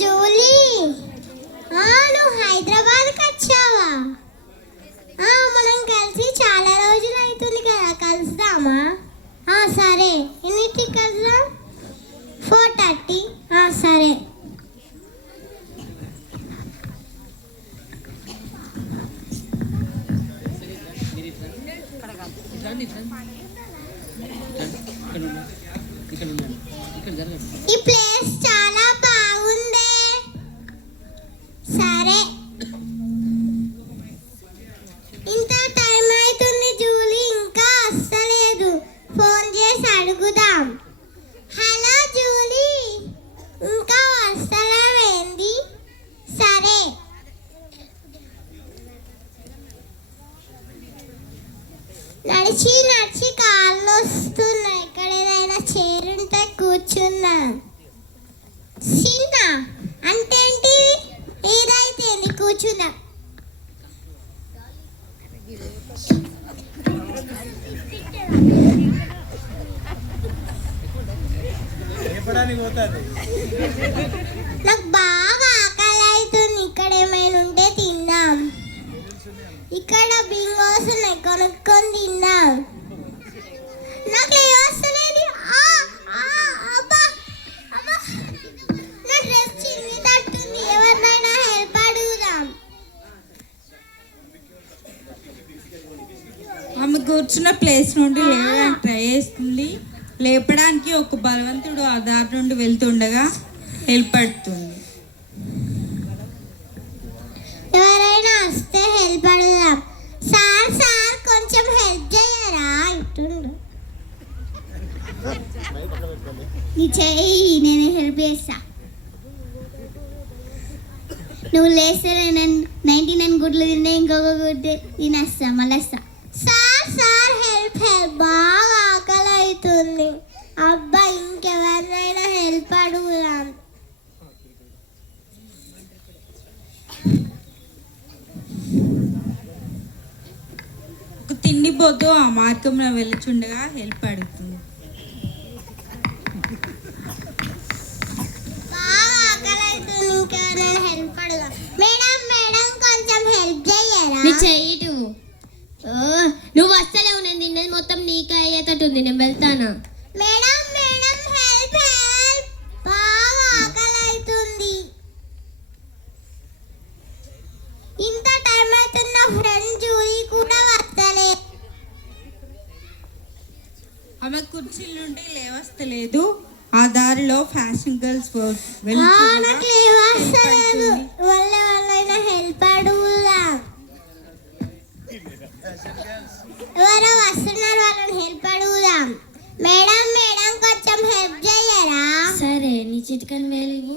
Julie. నువ్వు హైదరాబాద్కి వచ్చావా? ఆ, మనం కలిసి చాలా రోజులు అవుతుంది కదా కలుస్తామా? ఆ, సరే. ఎన్నిటికి కలుద్దాం? Four thirty. సరే. నాకు బాగా ఆకలి అవుతుంది. ఇక్కడ ఏమైనా ఉంటే తిందాం. ఇక్కడ బింగోస్ ఉన్నాయి. కొనుక్కొని తిందాం. నాకు కూర్చున్న ప్లేస్ నుండి లేవడానికి ట్రై చేస్తుంది. లేపడానికి ఒక బలవంతుడు ఆ దారి నుండి వెళ్తుండగా హెల్ప్ పడుతుంది ఎవరైనా వస్తే హెల్ప్ అడుగుదాం. సార్ సార్ కొంచెం హెల్ప్ చేయరా? ఇటుండు నీ చెయ్యి నేను హెల్ప్ చేస్తా. నువ్వు లేస్తే నేను నైన్టీ నైన్ గుడ్లు తింటే ఇంకొక గుడ్డు తినేస్తా మళ్ళీ వస్తా సార్ సార్ హెల్ప్ హెల్ప్ బాగా ఆకలి అవుతుంది అబ్బా ఇంకెవరినైనా హెల్ప్ అడుగురా తిండి పోతూ ఆ మార్గంలో వెళ్ళుచుండగా హెల్ప్ అడుగుతుంది బాగా ఆకలి అవుతుంది ఇంకెవరైనా హెల్ప్ అడుగుదాం మేడం మేడం కొంచెం హెల్ప్ చేయరా నీ చెయ్యటు నువ్వు వస్తలేవు నేను తిన్నది మొత్తం నీకే అయ్యేటట్టుంది నేను వెళ్తానా మేడం మేడం హెల్ప్ హెల్ప్ బాగా ఆకలి అవుతుంది ఇంత టైం అవుతుంది నా ఫ్రెండ్ జూలీ కూడా వస్తలే ఆమె కుర్చీల నుండి లేవస్తలేదు. ఆ దారిలో ఫ్యాషన్ గర్ల్స్ నాకు లేవస్తలేదు. వాళ్ళ వాళ్ళైనా హెల్ప్ అడుగుదాం? ఎవరో వస్తున్నారు వాళ్ళని హెల్ప్ అడుగుదాం. మేడం మేడం కొంచెం హెల్ప్ చేయరా సరే నీ చిటికన్ వేలు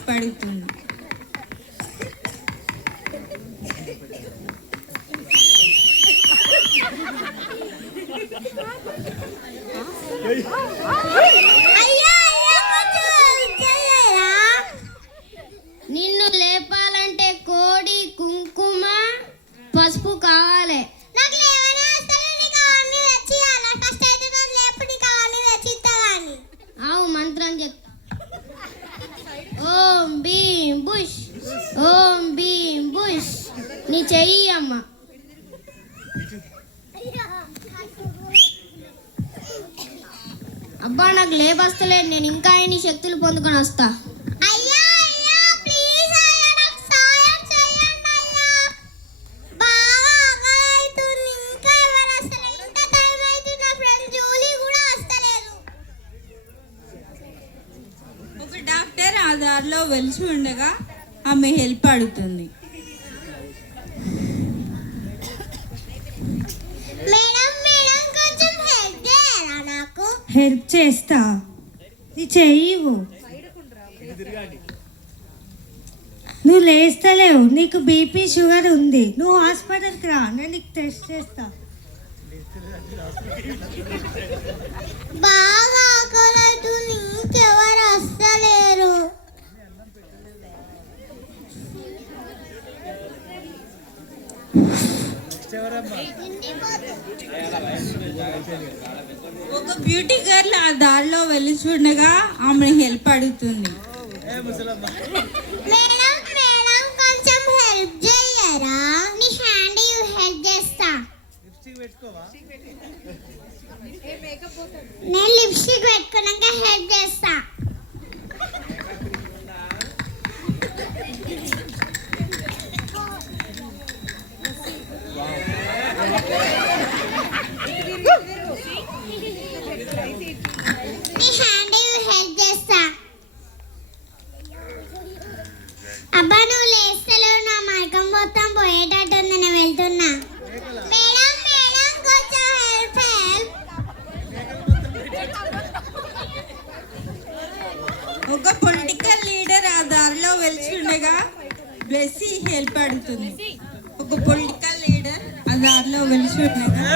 ఏర్పడుతుంది నిన్ను లేపాలంటే కోడి కుంకుమ పసుపు కా అబ్బా నాకు లేపస్తలేదు. నేను ఇంకా ఎన్ని శక్తులు పొందుకొని వస్తా? అయ్యా అయ్యా ప్లీజ్ అయ్యా నాకు సాయం చేయండి అయ్యా బాగా ఆకలి అవుతుంది ఇంకా ఎవరు వస్తలేదు ఇంత టైం అవుతుంది నా ఫ్రెండ్ జూలీ కూడా వస్తలేదు ఒక డాక్టర్ ఆ దారిలో వెలిచి ఉండగా ఆమె హెల్ప్ అడుగుతుంది మేడం మేడం కొంచెం హెల్ప్ చేయరా నాకు హెల్ప్ చేస్తా. నీ చెయ్యవు నువ్వు లేస్తలేవు. నీకు బీపీ షుగర్ ఉంది. నువ్వు హాస్పిటల్కి రా. నేను నీకు టెస్ట్ చేస్తా. బాగా ఆకలి అవుతుంది ఇంకెవరు వస్తలేరు. ఎవరమ్మా? ఒక బ్యూటీ గర్ల్ ఆ దారిలో వెళ్ళి చూడగా ఆమె హెల్ప్ అడుగుతుంది. మేడం మేడం కొంచెం హెల్ప్ చేయరా? నీ హ్యాండ్ యూ హెల్ప్ చేస్తా. లిప్స్టిక్ పెట్టుకోవా? నేను లిప్స్టిక్ పెట్టుకున్నాక హెల్ప్ చేస్తా.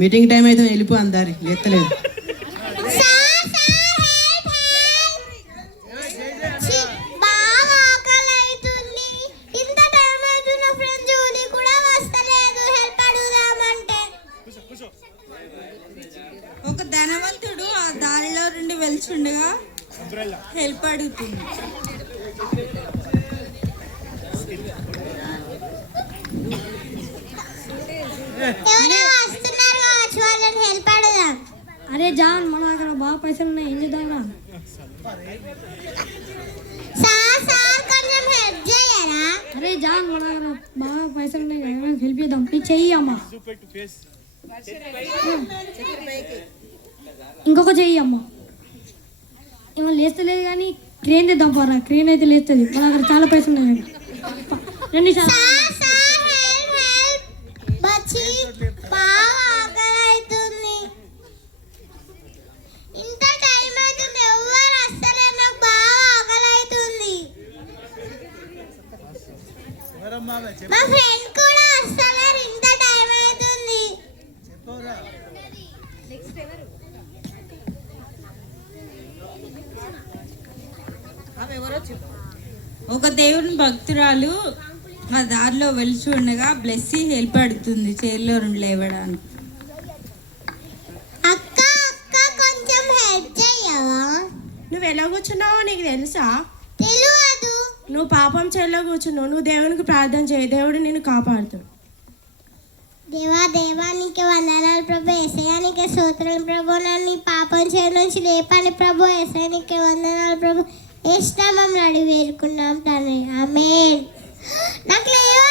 మీటింగ్ టైం అయితే వెళ్ళిపో అందారి అడుగుదామంటే ఒక ధనవంతుడు ఆ దారిలో నుండి వెళ్తుండగా హెల్ప్ అడుగుతుంది. ఎవరో వస్తున్నారు కావచ్చు వాళ్ళని హెల్ప్ అడుగుదాం అరే జాన్ మన దగ్గర బాగా పైసలు ఉన్నాయి ఏం చేద్దాం అరే జాన్ మన దగ్గర బాగా పైసలు ఉన్నాయి హెల్ప్ చేద్దాం. చెయ్యి అమ్మా. ఇంకొక చెయ్యి అమ్మా. ఏమో లేస్తలేదు కానీ క్రేన్ తెద్దాం పోరా క్రేన్ అయితే లేస్తుంది. మన దగ్గర చాలా పైసలు ఉన్నాయి. రెండు చాలా సార్ సార్ హెల్ప్ హెల్ప్ బచ్చి బాగా ఆకలి అవుతుంది ఇంత టైం అవుతుంది ఎవ్వరు వస్తలేరు నాకు బాగా ఆకలి అవుతుంది ఎవరమ్మా ఆమె? చెప్పు మా ఫ్రెండ్ కూడా వస్తలేరు ఇంత టైం అవుతుంది ఒక దేవుని భక్తురాలు ఆ దారిలో వెలిచి ఉండగా బ్లెస్సీ హెల్ప్ అడుగుతుంది చైర్లో నుండి లేవడానికి. అక్క అక్క కొంచెం హెల్ప్ చేయవా నువ్వు ఎలా కూర్చున్నావో నీకు తెలుసా? తెలియదు నువ్వు పాపం చేలో కూర్చున్నావు నువ్వు దేవునికి ప్రార్థన చేయి దేవుడు నిన్ను కాపాడుతాడు. దేవా దేవానికి వందనాలు ప్రభు. ఎసయానికి సూత్రం ప్రభు. నన్ను పాపం చేయడం నుంచి లేపాలి ప్రభు. ఎసయానికి వందనాలు ప్రభు. ఇష్టమం అడిగి వేరుకున్నాం తండ్రి. ఆమె నాకు లేవా